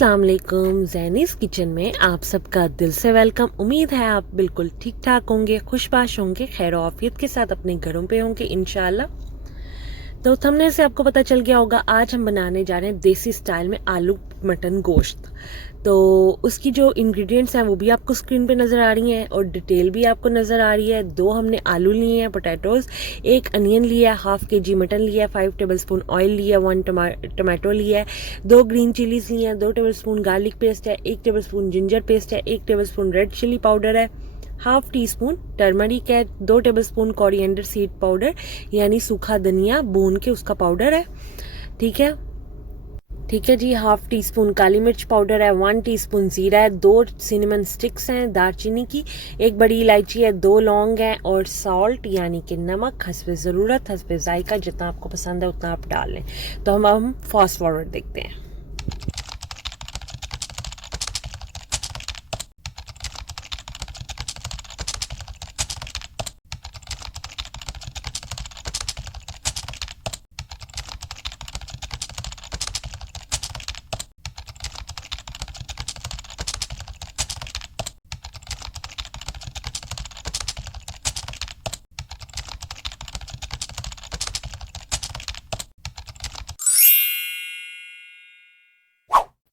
अस्सलाम वालेकुम। ज़ैनीस किचन में आप सबका दिल से वेलकम। उम्मीद है आप बिल्कुल ठीक ठाक होंगे, खुशबाश होंगे, खैर आफियत के साथ अपने घरों पे होंगे इंशाल्लाह। तो थंबनेल से आपको पता चल गया होगा, आज हम बनाने जा रहे हैं देसी स्टाइल में आलू मटन गोश्त। तो उसकी जो इंग्रेडिएंट्स हैं वो भी आपको स्क्रीन पे नज़र आ रही हैं और डिटेल भी आपको नज़र आ रही है। 2 हमने आलू लिए हैं, पोटैटोज़, 1 अनियन लिया है, हाफ kg मटन लिया है, 5 टेबलस्पून ऑयल लिया, 1 टमाटो लिया है, 2 ग्रीन चिलीज़ लिए हैं, 2 टेबलस्पून गार्लिक पेस्ट है, 1 टेबलस्पून जिंजर पेस्ट है, 1 टेबलस्पून रेड चिली पाउडर है, हाफ टी स्पून टर्मरिक है, 2 टेबलस्पून कोरिएंडर सीड पाउडर यानी सूखा धनिया भून के उसका पाउडर है। ठीक है जी। हाफ टी स्पून काली मिर्च पाउडर है, 1 टीस्पून जीरा है, 2 सिनेमन स्टिक्स हैं दालचीनी की, 1 बड़ी इलायची है, 2 लौंग हैं और सॉल्ट यानी कि नमक हस्बे ज़रूरत, हस्बे जायका, जितना आपको पसंद है उतना आप डाल लें। तो हम फास्ट फॉरवर्ड देखते हैं।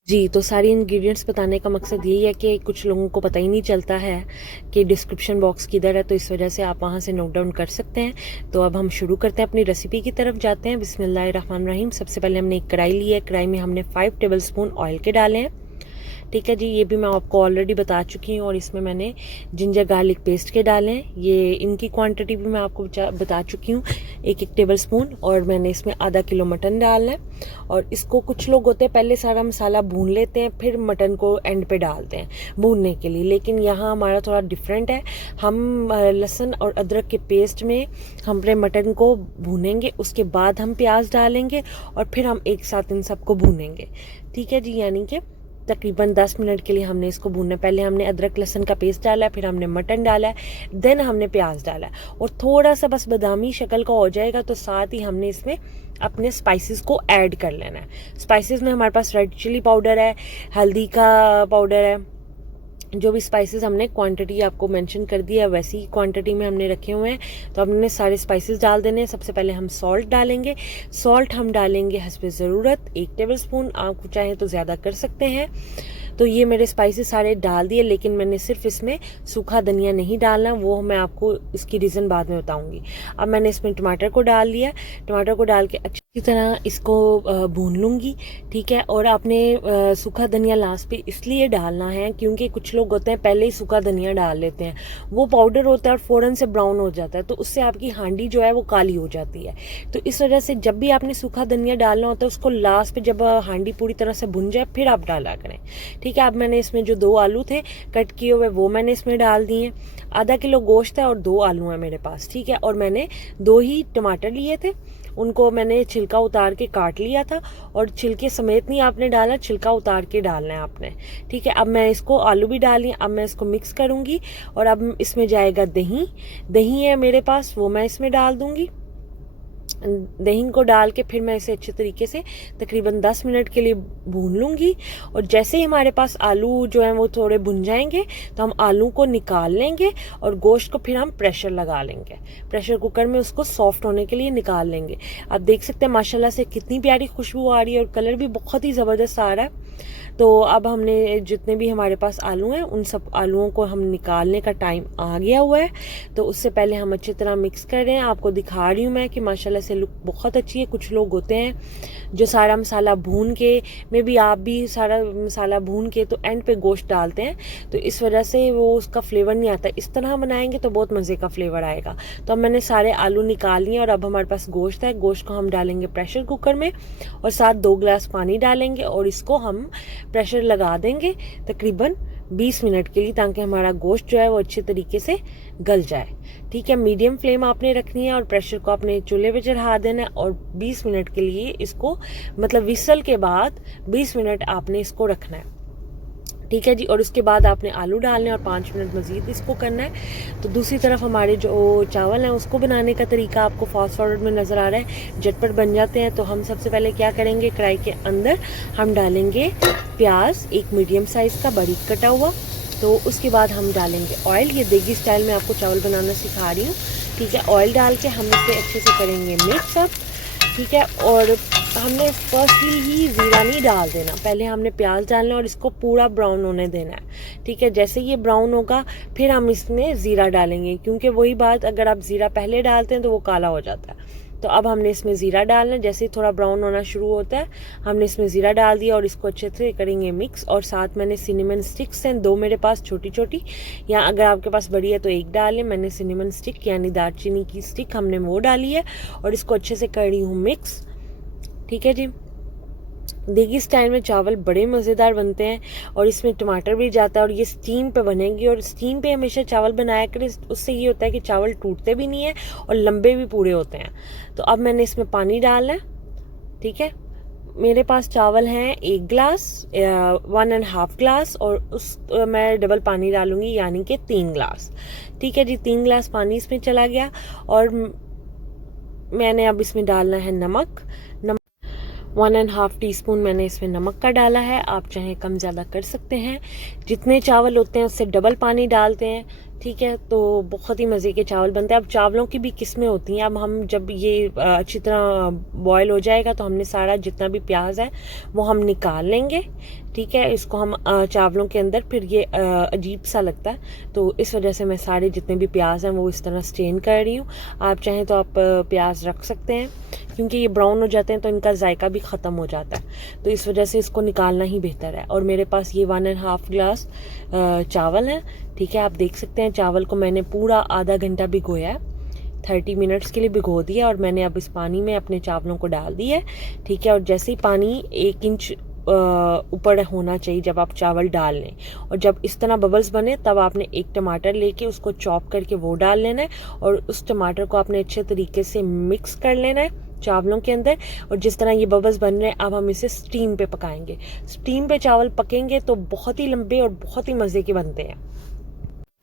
जी, तो सारी इंग्रेडिएंट्स बताने का मकसद यही है कि कुछ लोगों को पता ही नहीं चलता है कि डिस्क्रिप्शन बॉक्स किधर है, तो इस वजह से आप वहां से नोट डाउन कर सकते हैं। तो अब हम शुरू करते हैं, अपनी रेसिपी की तरफ जाते हैं। बिस्मिल्लाहिर्रहमानिर्रहीम। सबसे पहले हमने एक कढ़ाई ली है, कढ़ाई में हमने 5 टेबलस्पून ऑयल के डाले हैं। ठीक है जी, ये भी मैं आपको ऑलरेडी बता चुकी हूँ। और इसमें मैंने जिंजर गार्लिक पेस्ट के डाले हैं, ये इनकी क्वांटिटी भी मैं आपको बता चुकी हूँ, 1 टेबल स्पून। और मैंने इसमें आधा किलो मटन डालना है। और इसको कुछ लोग होते हैं पहले सारा मसाला भून लेते हैं फिर मटन को एंड पे डालते हैं भूनने के लिए, लेकिन यहाँ हमारा थोड़ा डिफरेंट है। हम लहसुन और अदरक के पेस्ट में हम अपने मटन को भूनेंगे, उसके बाद हम प्याज डालेंगे और फिर हम एक साथ इन सबको भूनेंगे। ठीक है जी, यानी कि तकरीबन 10 मिनट के लिए हमने इसको भूनना है। पहले हमने अदरक लहसुन का पेस्ट डाला है, फिर हमने मटन डाला है, देन हमने प्याज डाला है और थोड़ा सा बस बादामी शक्ल का हो जाएगा तो साथ ही हमने इसमें अपने स्पाइसेस को ऐड कर लेना है। स्पाइसेस में हमारे पास रेड चिली पाउडर है, हल्दी का पाउडर है, जो भी स्पाइसेस हमने क्वांटिटी आपको मेंशन कर दी है वैसी क्वांटिटी में हमने रखे हुए हैं। तो हमने सारे स्पाइसेस डाल देने हैं। सबसे पहले हम सॉल्ट डालेंगे। सॉल्ट हम डालेंगे हस्बे ज़रूरत, 1 टेबल स्पून, आप चाहें तो ज़्यादा कर सकते हैं। तो ये मेरे स्पाइसेस सारे डाल दिए, लेकिन मैंने सिर्फ इसमें सूखा धनिया नहीं डालना, वो मैं आपको इसकी रीज़न बाद में बताऊंगी। अब मैंने इसमें टमाटर को डाल लिया, टमाटर को डाल के अच्छी तरह इसको भून लूँगी। ठीक है, और आपने सूखा धनिया लास्ट पे इसलिए डालना है क्योंकि कुछ लोग होते हैं पहले ही सूखा धनिया डाल लेते हैं, वो पाउडर होता है और फ़ौरन से ब्राउन हो जाता है, तो उससे आपकी हांडी जो है वो काली हो जाती है। तो इस वजह से जब भी आपने सूखा धनिया डालना होता है उसको लास्ट पे जब हांडी पूरी तरह से भुन जाए फिर आप डाला करें। ठीक है, अब मैंने इसमें जो 2 आलू थे कट किए हुए वो मैंने इसमें डाल दिए। आधा किलो गोश्त है और 2 आलू हैं मेरे पास। ठीक है, और मैंने 2 ही टमाटर लिए थे, उनको मैंने छिलका उतार के काट लिया था। और छिलके समेत नहीं आपने डालना, छिलका उतार के डालना है आपने। ठीक है, अब मैं इसको आलू भी डाली, अब मैं इसको मिक्स करूंगी। और अब इसमें जाएगा दही, दही है मेरे पास वो मैं इसमें डाल दूंगी। दही को डाल के फिर मैं इसे अच्छे तरीके से तकरीबन 10 मिनट के लिए भून लूँगी। और जैसे ही हमारे पास आलू जो है वो थोड़े भुन जाएंगे तो हम आलू को निकाल लेंगे और गोश्त को फिर हम प्रेशर लगा लेंगे, प्रेशर कुकर में उसको सॉफ्ट होने के लिए निकाल लेंगे। आप देख सकते हैं माशाल्लाह से कितनी प्यारी खुशबू आ रही है और कलर भी बहुत ही ज़बरदस्त आ रहा है। तो अब हमने जितने भी हमारे पास आलू हैं उन सब आलूओं को हम निकालने का टाइम आ गया हुआ है। तो उससे पहले हम अच्छी तरह मिक्स कर रहे हैं। आपको दिखा रही हूँ मैं कि माशाल्लाह से लुक बहुत अच्छी है। कुछ लोग होते हैं जो सारा मसाला भून के, मे बी आप भी सारा मसाला भून के तो एंड पे गोश्त डालते हैं, तो इस वजह से वो उसका फ्लेवर नहीं आता। इस तरह बनाएंगे तो बहुत मज़े का फ्लेवर आएगा। तो अब मैंने सारे आलू निकाल लिए और अब हमारे पास गोश्त है। गोश्त को हम डालेंगे प्रेशर कुकर में और साथ 2 गिलास पानी डालेंगे और इसको हम प्रेशर लगा देंगे तकरीबन 20 मिनट के लिए, ताकि हमारा गोश्त जो है वो अच्छे तरीके से गल जाए। ठीक है, मीडियम फ्लेम आपने रखनी है और प्रेशर को आपने चूल्हे पे चढ़ा देना है और 20 मिनट के लिए इसको, मतलब विसल के बाद 20 मिनट आपने इसको रखना है। ठीक है जी। और उसके बाद आपने आलू डालने और 5 मिनट मज़ीद इसको करना है। तो दूसरी तरफ हमारे जो चावल हैं उसको बनाने का तरीका आपको फास्ट फॉरवर्ड में नज़र आ रहा है, झटपट बन जाते हैं। तो हम सबसे पहले क्या करेंगे, कढ़ाई के अंदर हम डालेंगे प्याज, एक मीडियम साइज़ का बारीक कटा हुआ। तो उसके बाद हम डालेंगे ऑयल, ये देगी स्टाइल में आपको चावल बनाना सिखा रही हूँ। ठीक है, ऑयल डाल के हम इसे अच्छे से करेंगे मिक्स अप। ठीक है, और हमने फर्स्टली ही ज़ीरा नहीं डाल देना, पहले हमने प्याज डालना और इसको पूरा ब्राउन होने देना है। ठीक है, जैसे ये ब्राउन होगा फिर हम इसमें ज़ीरा डालेंगे, क्योंकि वही बात, अगर आप ज़ीरा पहले डालते हैं तो वो काला हो जाता है। तो अब हमने इसमें ज़ीरा डालना है, जैसे ही थोड़ा ब्राउन होना शुरू होता है हमने इसमें ज़ीरा डाल दिया और इसको अच्छे से करेंगे मिक्स। और साथ मैंने सिनेमन स्टिक्स हैं 2 मेरे पास छोटी छोटी, या अगर आपके पास बड़ी है तो 1 डाल लें। मैंने सिनेमन स्टिक यानी दालचीनी की स्टिक हमने वो डाली है और इसको अच्छे से कर रही हूँ मिक्स। ठीक है जी, देगी स्टाइल में चावल बड़े मज़ेदार बनते हैं और इसमें टमाटर भी जाता है और ये स्टीम पे बनेंगी। और स्टीम पे हमेशा चावल बनाया करें, उससे ये होता है कि चावल टूटते भी नहीं है और लंबे भी पूरे होते हैं। तो अब मैंने इसमें पानी डालना है। ठीक है, मेरे पास चावल हैं 1 गिलास, 1.5 गिलास, और मैं डबल पानी डालूंगी यानी कि 3 गिलास। ठीक है जी, 3 गिलास पानी इसमें चला गया। और मैंने अब इसमें डालना है नमक। 1.5 टीस्पून मैंने इसमें नमक का डाला है, आप चाहे कम ज़्यादा कर सकते हैं। जितने चावल होते हैं उससे डबल पानी डालते हैं। ठीक है, तो बहुत ही मज़े के चावल बनते हैं। अब चावलों की भी किस्में होती हैं। अब हम जब ये अच्छी तरह बॉयल हो जाएगा तो हमने सारा जितना भी प्याज है वो हम निकाल लेंगे। ठीक है, इसको हम चावलों के अंदर, फिर ये अजीब सा लगता है तो इस वजह से मैं सारे जितने भी प्याज हैं वो इस तरह स्टेन कर रही हूँ। आप चाहें तो आप प्याज रख सकते हैं, क्योंकि ये ब्राउन हो जाते हैं तो इनका जायका भी ख़त्म हो जाता है, तो इस वजह से इसको निकालना ही बेहतर है। और मेरे पास ये 1.5 गिलास चावल हैं। ठीक है, आप देख सकते हैं चावल को मैंने पूरा आधा घंटा भिगोया है, 30 मिनट्स के लिए भिगो दिया। और मैंने अब इस पानी में अपने चावलों को डाल दिया है। ठीक है, और जैसे ही पानी 1 इंच ऊपर होना चाहिए जब आप चावल डाल लें, और जब इस तरह बबल्स बने तब आपने 1 टमाटर लेके उसको चॉप करके वो डाल लेना है और उस टमाटर को आपने अच्छे तरीके से मिक्स कर लेना है चावलों के अंदर। और जिस तरह ये बबल्स बन रहे हैं अब हम इसे स्टीम पे पकाएंगे। स्टीम पे चावल पकेंगे तो बहुत ही लंबे और बहुत ही मज़े के बनते हैं।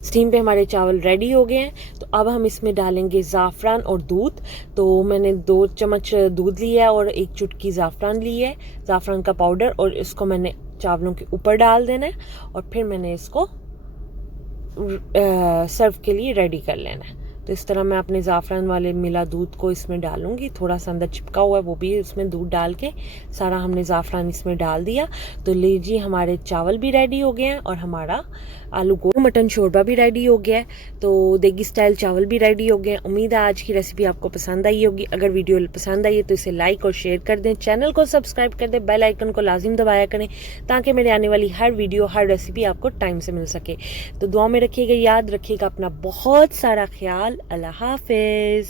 स्टीम पे हमारे चावल रेडी हो गए हैं। तो अब हम इसमें डालेंगे ज़ाफ़रान और दूध। तो मैंने 2 चम्मच दूध लिया है और 1 चुटकी ज़ाफ़रान ली है, ज़ाफ़रान का पाउडर, और इसको मैंने चावलों के ऊपर डाल देना है और फिर मैंने इसको सर्व के लिए रेडी कर लेना है। तो इस तरह मैं अपने ज़ाफ़रान वाले मिला दूध को इसमें डालूंगी, थोड़ा सा अंदर चिपका हुआ है वो भी इसमें दूध डाल के सारा हमने ज़ाफ़रान इसमें डाल दिया। तो लीजिए हमारे चावल भी रेडी हो गए हैं और हमारा आलू गोश्त मटन शोरबा भी रेडी हो गया है। तो देगी स्टाइल चावल भी रेडी हो गए हैं। उम्मीद है आज की रेसिपी आपको पसंद आई होगी। अगर वीडियो पसंद आई है तो इसे लाइक और शेयर कर दें, चैनल को सब्सक्राइब कर दें, बेल आइकन को लाजिम दबाया करें ताकि मेरे आने वाली हर वीडियो हर रेसिपी आपको टाइम से मिल सके। तो दुआ में रखिएगा, याद रखिएगा अपना बहुत सारा ख्याल। अल्लाह हाफिज़।